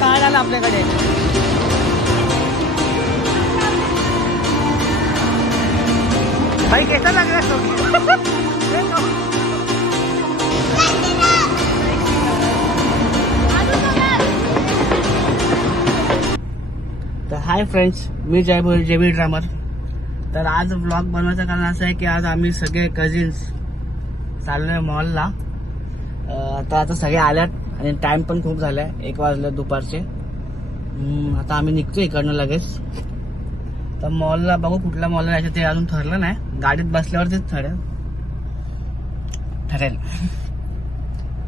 Card आला आपल्याकडे. भाई कैसा लग रहा है? तर हाय फ्रेंड्स, मी जेबी ड्रामर. तर आज व्लॉग बनवायचं कारण असं आहे की आज आम्ही सगळे कझिन्स चाललोय मॉलला. तर आता सगळे आल्यात आणि टाइम पण खूप झालाय, 1 वाजले दुपारचे. आता आम्ही निघतो इकडनं लगेच. तर मॉलला बघू कुठल्या मॉलला जायचं ते अजून ठरलं नाही. गाडीत बसल्यावरतीच ठरेल.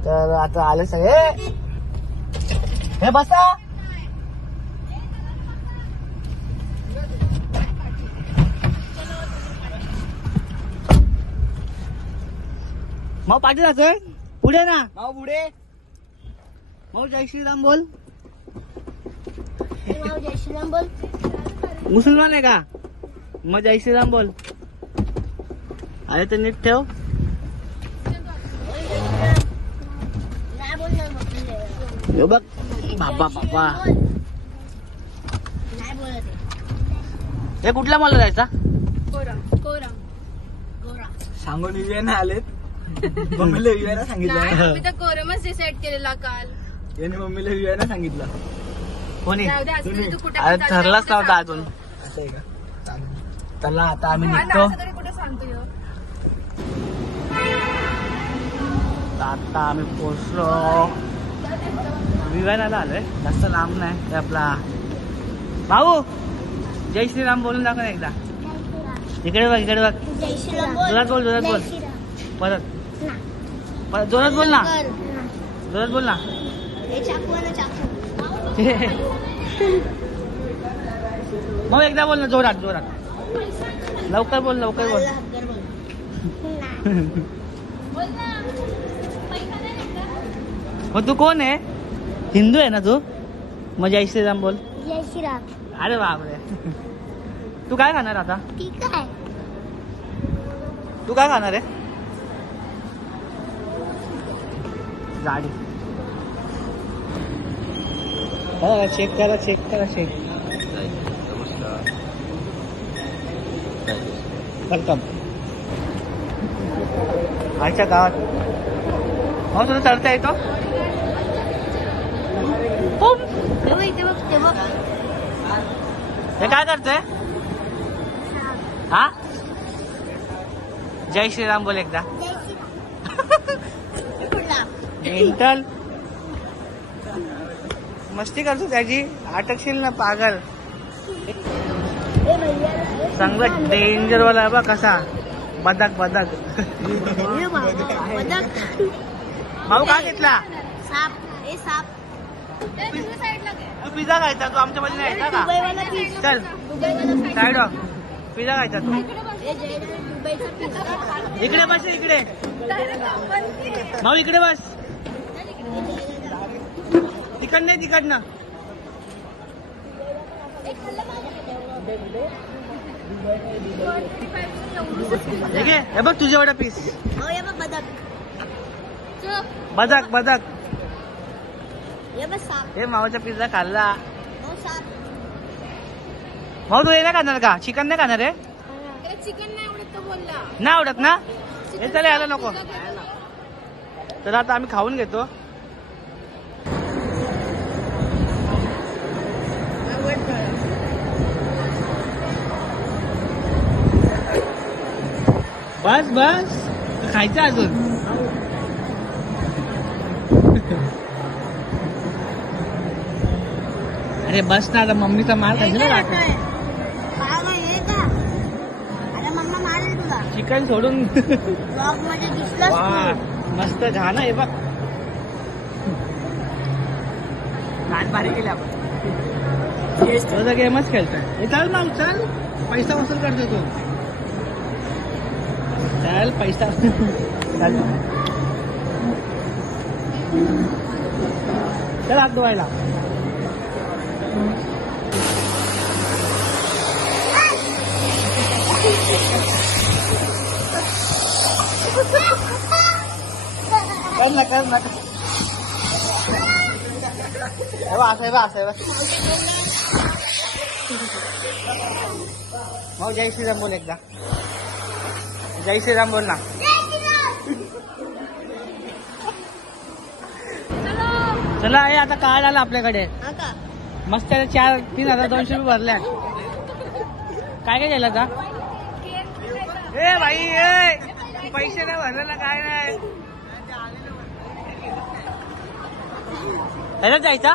तर आता आले सगळे. हे बसा. माऊ पाटील जातोय पुढे ना. माऊ पुढे. माऊ जय श्रीराम बोल. जय श्रीराम बोल. मुसलमान आहे का? मग जय श्रीराम बोल. अरे तर नीट ठेव. बघ बाबा हे कुठल्या मॉलला जायचा? सांगून विजयाने आलेत. मम्मीला विजयाला सांगितलं. कोरमच डिसाइड केलेला काल. याने मम्मीला विजयाला सांगितलं. कोणी कुठे ठरलाच नव्हता अजून. असं आहे का? चला आता आम्ही निघतो. सांगतो आता आम्ही पोहोचलो. विवानाला आलोय, जास्त लांब नाही. ते आपला भाऊ जय श्रीराम बोलून दाखव ना एकदा. इकडे बघ, इकडे बघ. जय श्रीराम बोल. जोरात बोल, जोरात बोल. परत जोरात बोल ना. जोरात बोल ना. मग एकदा बोल ना जोरात जोरात. लवकर बोल, लवकर बोल. मग तू कोण आहे? हिंदू आहे ना तू? मग जय श्रीराम बोल. जय श्रीराम. अरे बापरे. तू काय खाणार आता? ठीक आहे. तू काय खाणार आहे? गाडी चेक करा, चेक करा, चेक. वेलकम. आजच्या गावात हो तुला चढता येतो? हे काय करतोय? हा जय श्रीराम बोल एकदा. मेंटल मस्ती करतो त्याची. अटकशील ना पागल. चांगलं डेंजर वाला आहे बा. कसा बदक बदक. भाऊ काय घेतला? पिझ्झा खायचा तू? आमच्या मध्ये नाही का? चल साईड ऑफ. पिझ्झा खायचा तू? इकडे बस, इकडे भाऊ, इकडे बस. तिकडनं तिकडनं. हे बघ तुझ्या एवढा पीस. बदक बदक. हे मावाचा पिझ्झा खाल्ला. भाऊ तू हे नाही खाणार का? चिकन नाही खाणार आहे? चिकन नाही आवडत तो बोलला. नाही आवडत ना? हे चला यायला नको. तर आता आम्ही खाऊन घेतो. बस बस खायचं अजून. अरे बस ना, आता मम्मीचा मार खायचं ना. चिकन सोडून मस्त घाण आहे बघ. घाण भारी केली आपण. गेमच खेळतोय. चल मग चल, पैसा वसूल करतोय तू. चल पैसा. चल हात धुवायला. कर ना. असं आहे बा असं आहे बा. भाऊ जय श्रीराम बोल एकदा. जय श्रीराम बोल ना. चला हे आता काय झालं आपल्याकडे मस्त 3,200 भरल्या. काय काय केलं आता. ए भाई ए पैसे नाही भरले ना काय नाही. ह्याच्यात जायचा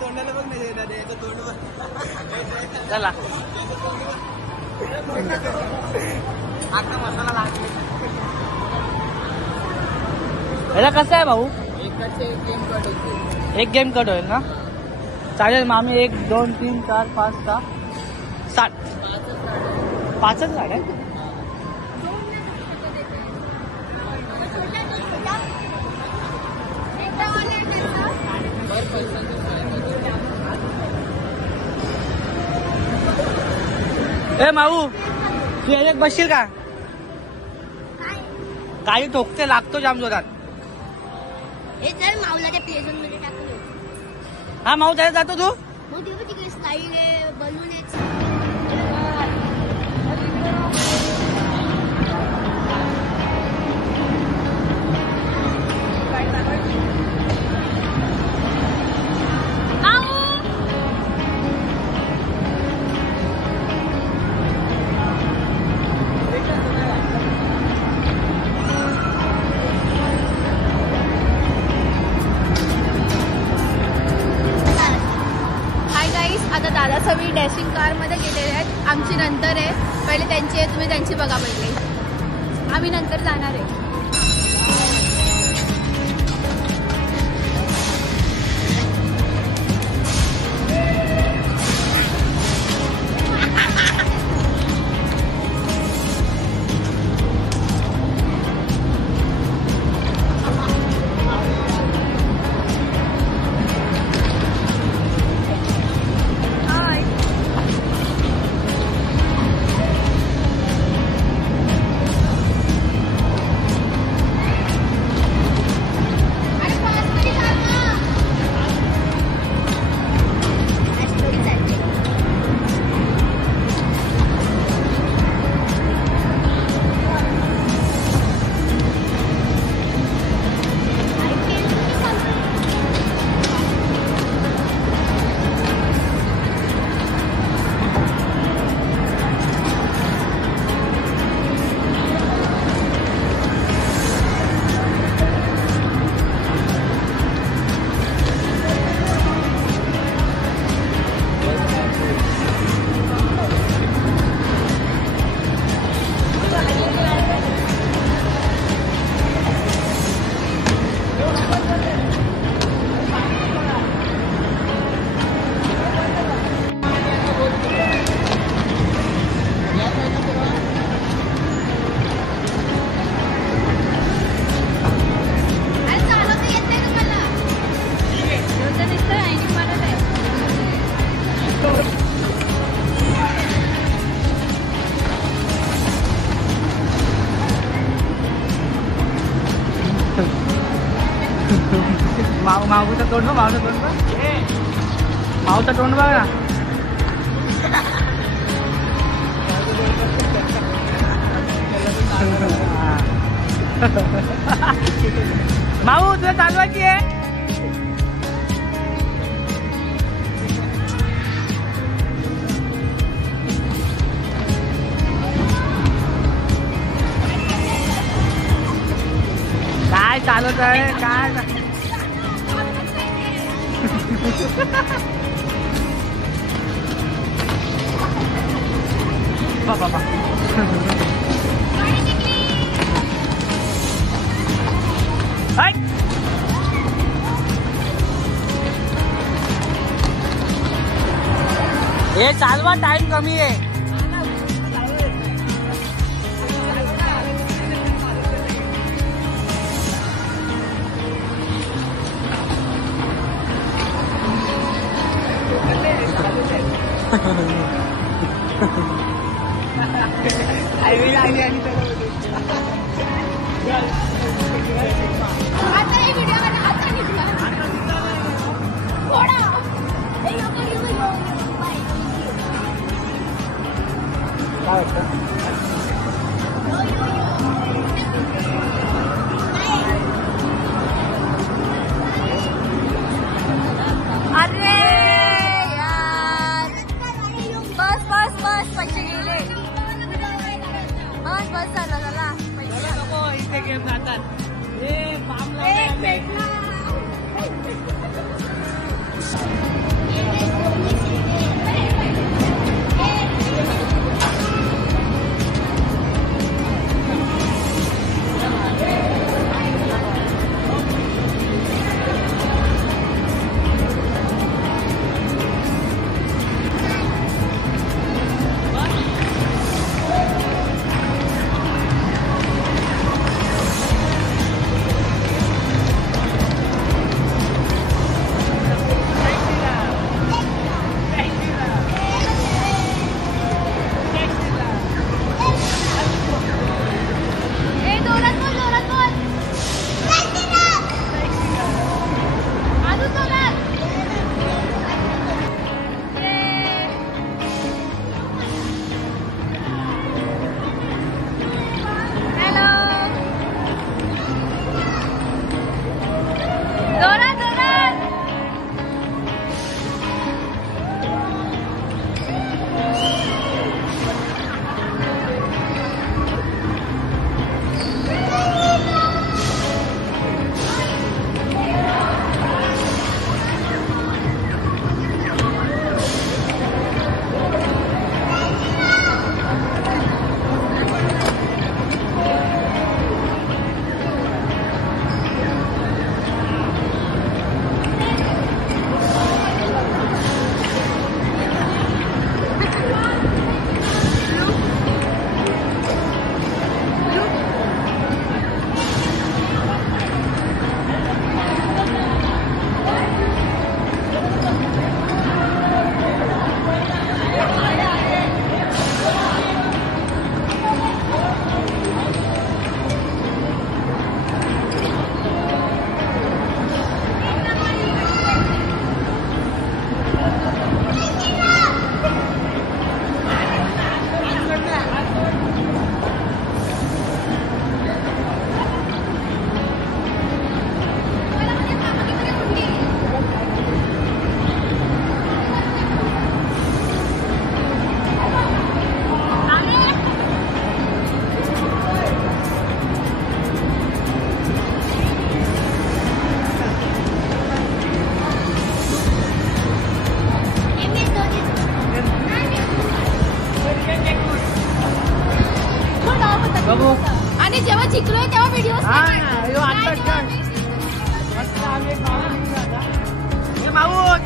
तोंडाला बघ नाही याचं तोंड चला आता मसाला लागला. ह्याला कसं आहे भाऊ. एक गेम कट होईल ना. चालेल मग आम्ही 1 2 3 4 5 6 7 5च गाड्या. ए माऊ तू एक बसशील का. गाडी ठोकते लागतो जाम जोरात. माऊलाच्या प्लेझन मध्ये टाकलं. हा माऊ त्याला जातो तू. मग तिकडे स्लाईड आहे बलून आहे. आता दादा सगळी डॅशिंग कार मध्ये गेलेले आहेत. आमची नंतर आहे. पहिले त्यांची आहे. तुम्ही त्यांची बघा पहिले. आम्ही नंतर जाणार आहे. माऊचं तोंड बघ. माऊचं तोंड बघ. माऊचं तोंड बघ ना. माऊ तुला चालवायची आहे. काय चालत आहे काय. बाबा हे चालवा टाइम कमी आहे. आता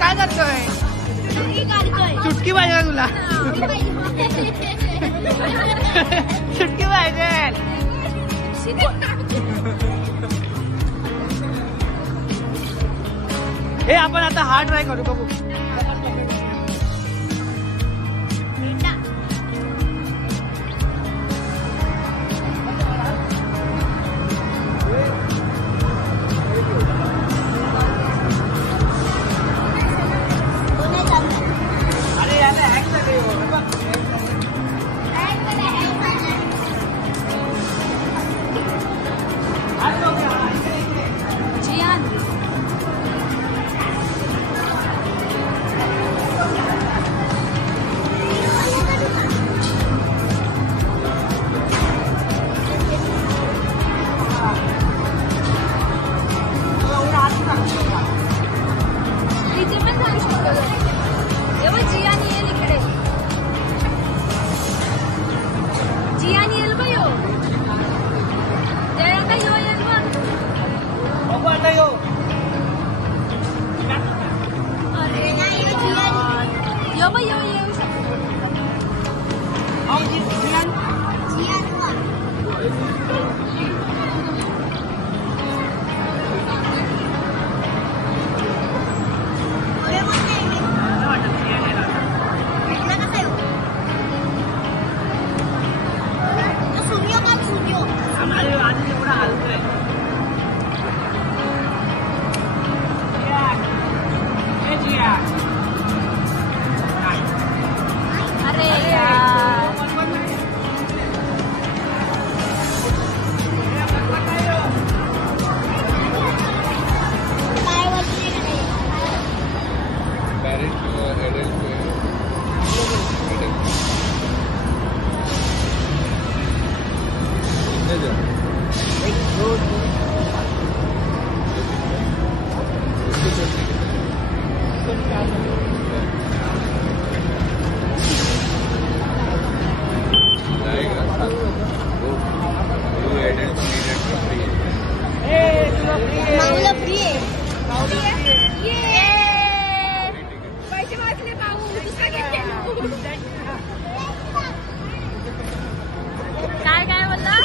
काय करतोय? चुटकी पाहिजे का तुला? चुटकी पाहिजे. हे आपण आता हा ट्राय करू बघू. काय बोलला?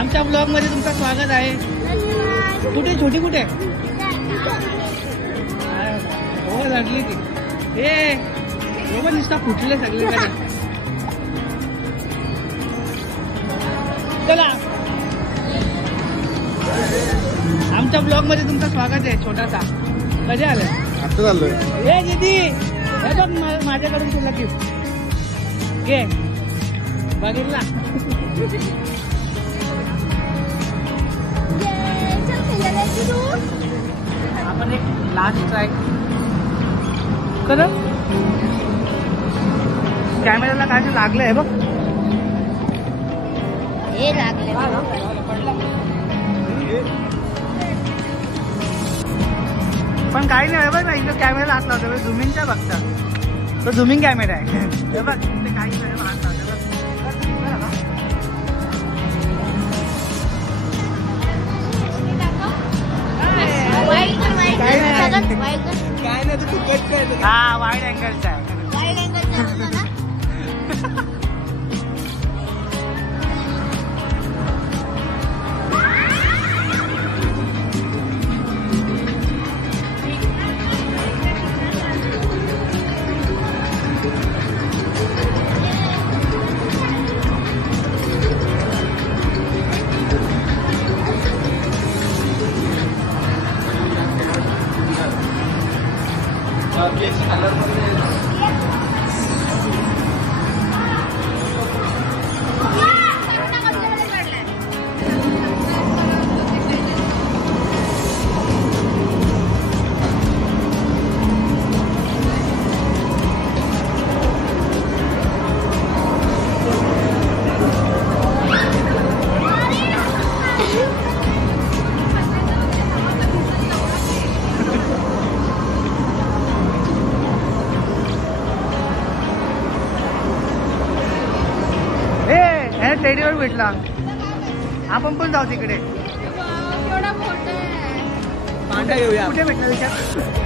आमच्या ब्लॉग मध्ये तुमचं स्वागत आहे. कुठे छोटी कुठे? हो लागली ती ए पण नुसता फुटले सगळे चला आमच्या ब्लॉग मध्ये तुमचं स्वागत आहे छोटासा कधी आलं आता चाललोय ए दीदी हे बघ माझ्याकडून तुला गिफ्ट घे बघितला आपण एक लास्ट ट्राय खरं कॅमेराला काय ते लागलंय बघ हे लागले पण काही नाही बघ ना इथं कॅमेरा हात लावतो झुमिंगचा बघता तो झुमिंग कॅमेरा आहे हे बघ ते काही नाही हात लावतो काय नाही तू कट हा वाईड अँगलचा आहे टेडीवर भेटला आपण पण जाऊ तिकडे एवढा मोठा आहे पांढरा घेऊया कुठे भेटला विचार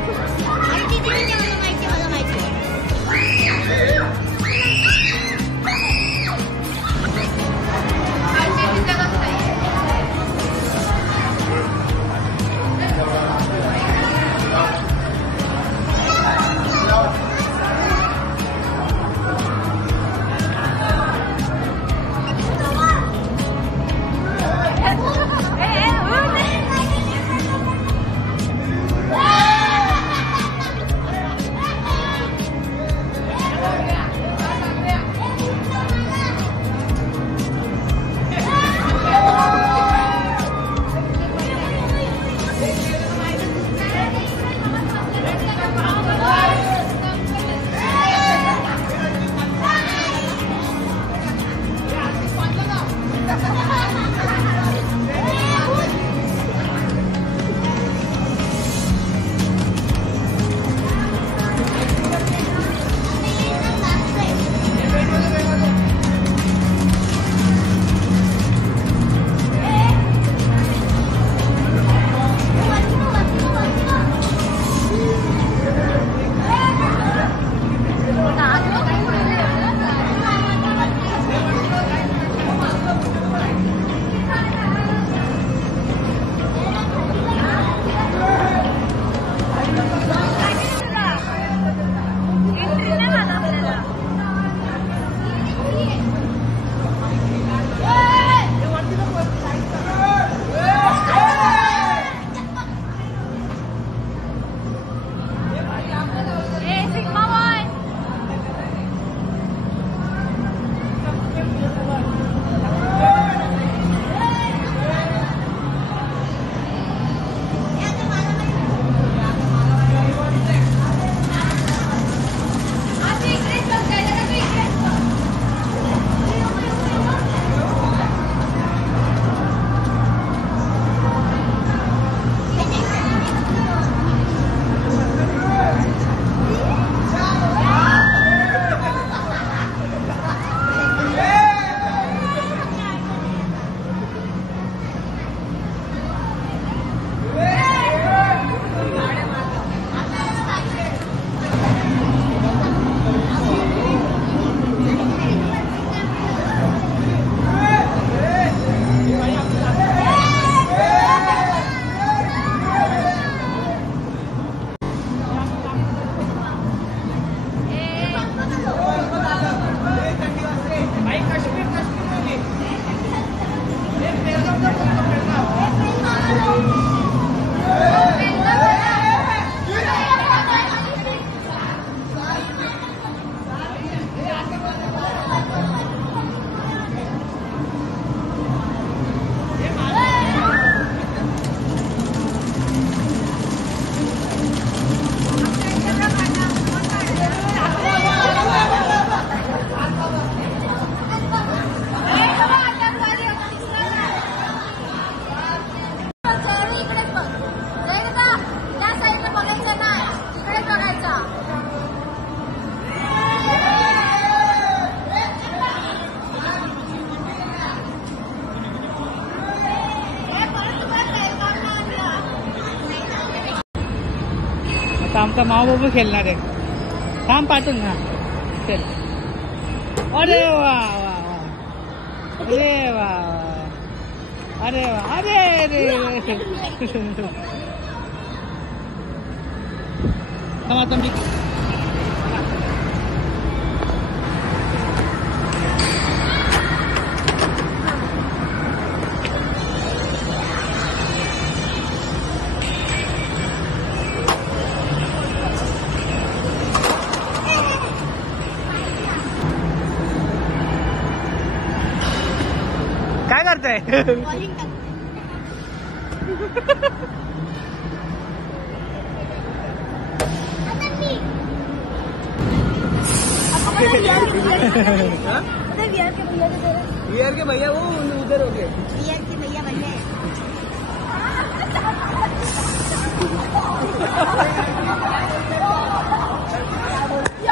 तर आमचा माऊ बाबू खेळणार आहे. थांब पाठवून हा खेळ. अरे वा वा वा, अरे वा वा, अरे वा, अरे रे थांबा मी काय करताय? बिहार के भैया वो उधर हो गए.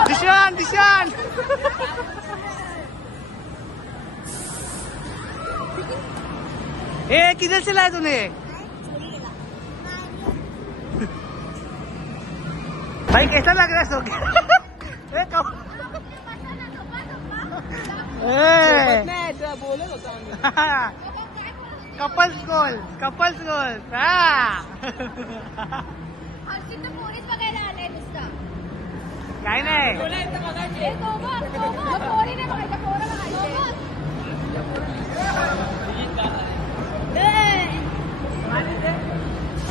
दिशान दिशान ए किधर से लाया तूने? भाई कैसा लग रहा है सो के? बोलत होता कपल्स गोल पोरीच बघायला आलाय नुसता. काय नाही. पोरी नाही बघायचं, पोरं बघायचं.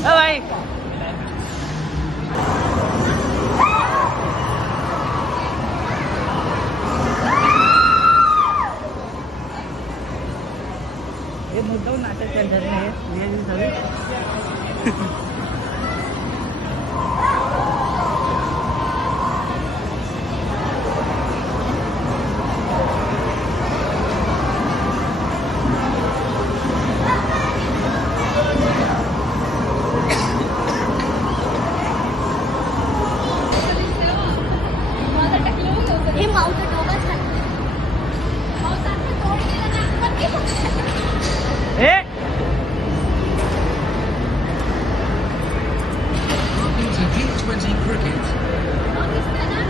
भाई हे मुद्दा नाटक करणार आहे. हे माऊचं डोकंच नाही. माऊसारखं तोड केलं ना, पण ते फक्त ए Into T20 cricket. दिसतं ना.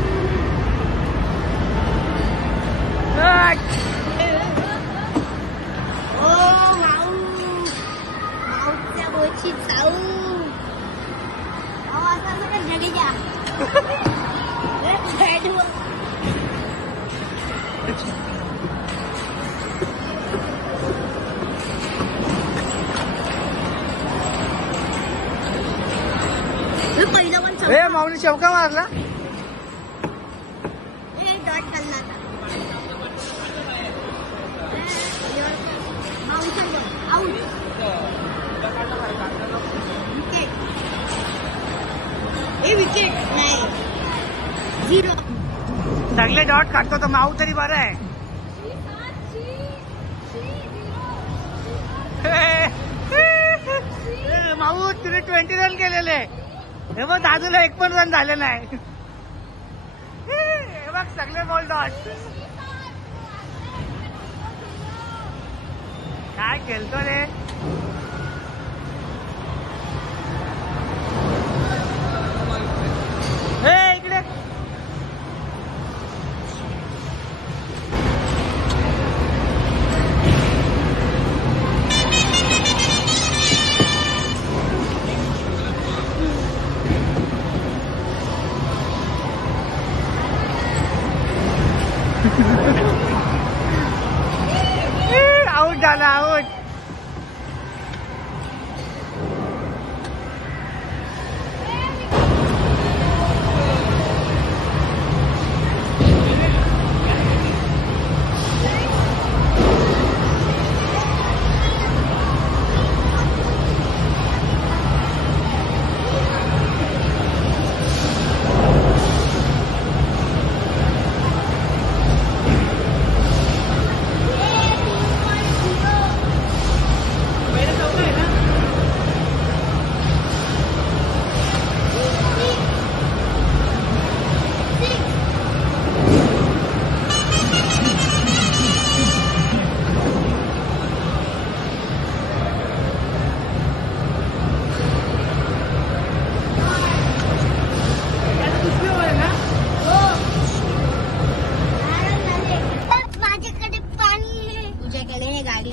ओ माऊ, माऊच्या बोची चाऊ. माऊ असं असं कर जडेजा. पहिलं पण ए माऊली चौका मारला. डॉट खाल्ला आउट. विकेट नाही. 0. सगळे डॉट काढतो तर माऊ तरी बरं आहे. माऊ तुने 20 रन केलेले. हे बघ दादूला 1 पण रन झाले नाही. हे बघ सगळे बॉल डॉट. काय खेळतो रे. हे इकडे आउट झाला. आउट.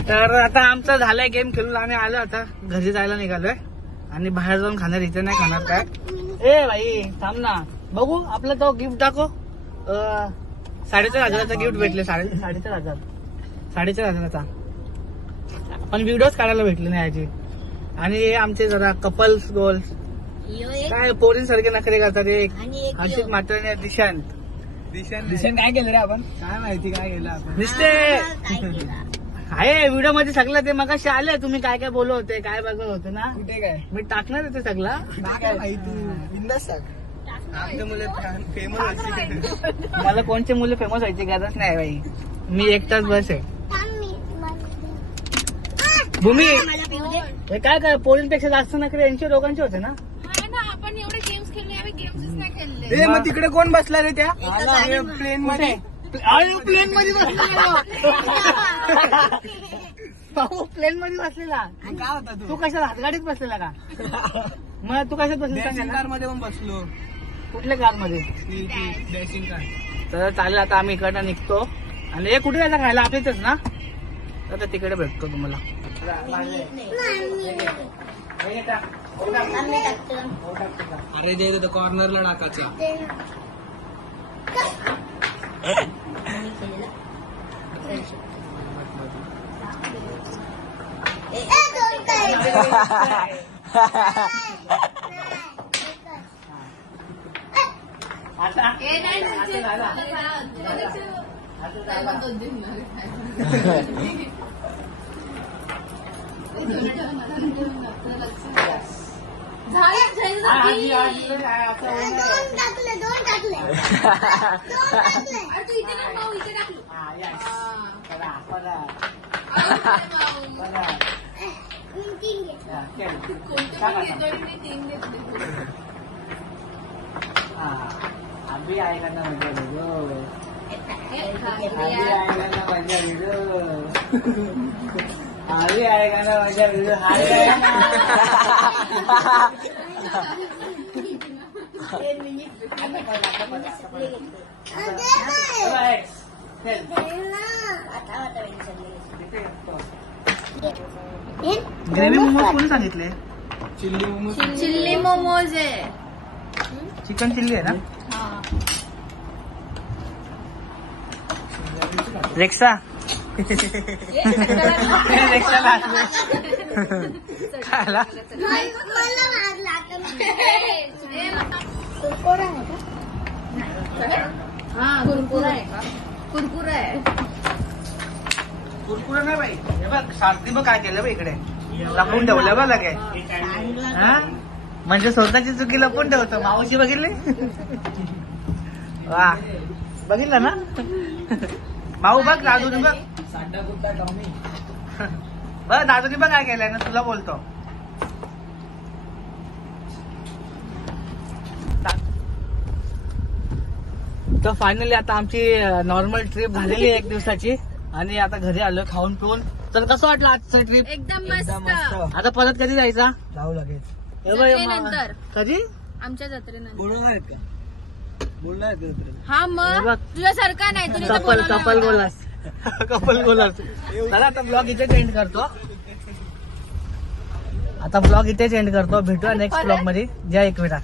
तर आता आमचं झालंय गेम खेळून आणि आलो आता घरी जायला निघालोय आणि बाहेर जाऊन खाणार, इथे नाही खाणार काय. ए भाई थांब ना, बघू आपला तो गिफ्ट दाखव. 4,500 गिफ्ट भेटले. 4,500 पण व्हिडिओच काढायला भेटले नाही याची. आणि हे आमचे जरा कपल्स गोल्स काय पोरींसारखे नखरे करतात. एक हर्षित मात्रे, दिशांत काय केलं रे आपण, काय माहिती काय केलं आपण. दिसते आहे व्हिडिओ मध्ये सगळं. ते मगाशी आले तुम्ही काय काय बोलत होते, काय बघत होते ना. कुठे काय मी टाकणार आहे ते सगळं. काय माहिती बिंदास सांग. आपल्या मुलं फेमस व्हायची. मला कोणते मुलं फेमस व्हायची गरज नाही भाई, मी एकटाच बस आहे. भूमी हे काय काय पोरींपेक्षा जास्त नखरे 80 लोकांचे होते ना. आपण एवढे गेम्स खेळले, आम्ही गेम्सच नाही खेळले. मग तिकडे कोण बसला रे त्या प्लेन मध्ये. प्लेन मध्ये बसलेला भाऊ, प्लेन मध्ये बसलेला. काय होता तू कशाला हातगाडीत बसलेला का. मग तू कशात बसलेला. कार मध्ये पण बसलो. कुठल्या कार मध्ये. Dashing car. तर चालेल आता आम्ही इकडनं निघतो. आणि हे कुठे जायचं खायला आपलीच ना. तर तिकडे भेटतो तुम्हाला. अरे दे कॉर्नरला टाकायचा. अभी आएगा ना मजा वीडियो, अभी आएगा ना मजा वीडियो. ग्रेव्ही मोमोज कोणी सांगितले. चिल्ली मोमोज आहे. चिकन चिल्ली आहे ना. रेक्सा रेक्साला खायला. कुरकुरा आहे. कुरकुरा नाही बाई. हे बघ शास्त्री बघ काय केलं बघ इकडे. लपून ठेवलं बघ लगे. म्हणजे स्वतःची चुकी लपून ठेवतो. मावशी बघितली. वा बघितलं ना. भाऊ बघ दादूनी बघ. बघ दादूनी बघ काय केलंय ना. तुला बोलतो. तर फायनली आता आमची नॉर्मल ट्रिप झालेली आहे 1 दिवसाची. आणि आता घरी आलो खाऊन पिऊन. तर कसं वाटलं आजचं ट्रिप. एकदम मस्त. आता परत कधी जायचा. जाऊ लागेल. जत्रेनंतर. कधी. आमच्या जत्रेनंतर. बोलणार आहेत का. बोलणार आहेत का. हा मग तुझ्यासारखा नाही. कपल गोलास. कपल गोलास. चला आता ब्लॉग इथेच एंड करतो. भेटूया नेक्स्ट ब्लॉग मध्ये. जय एकविरा.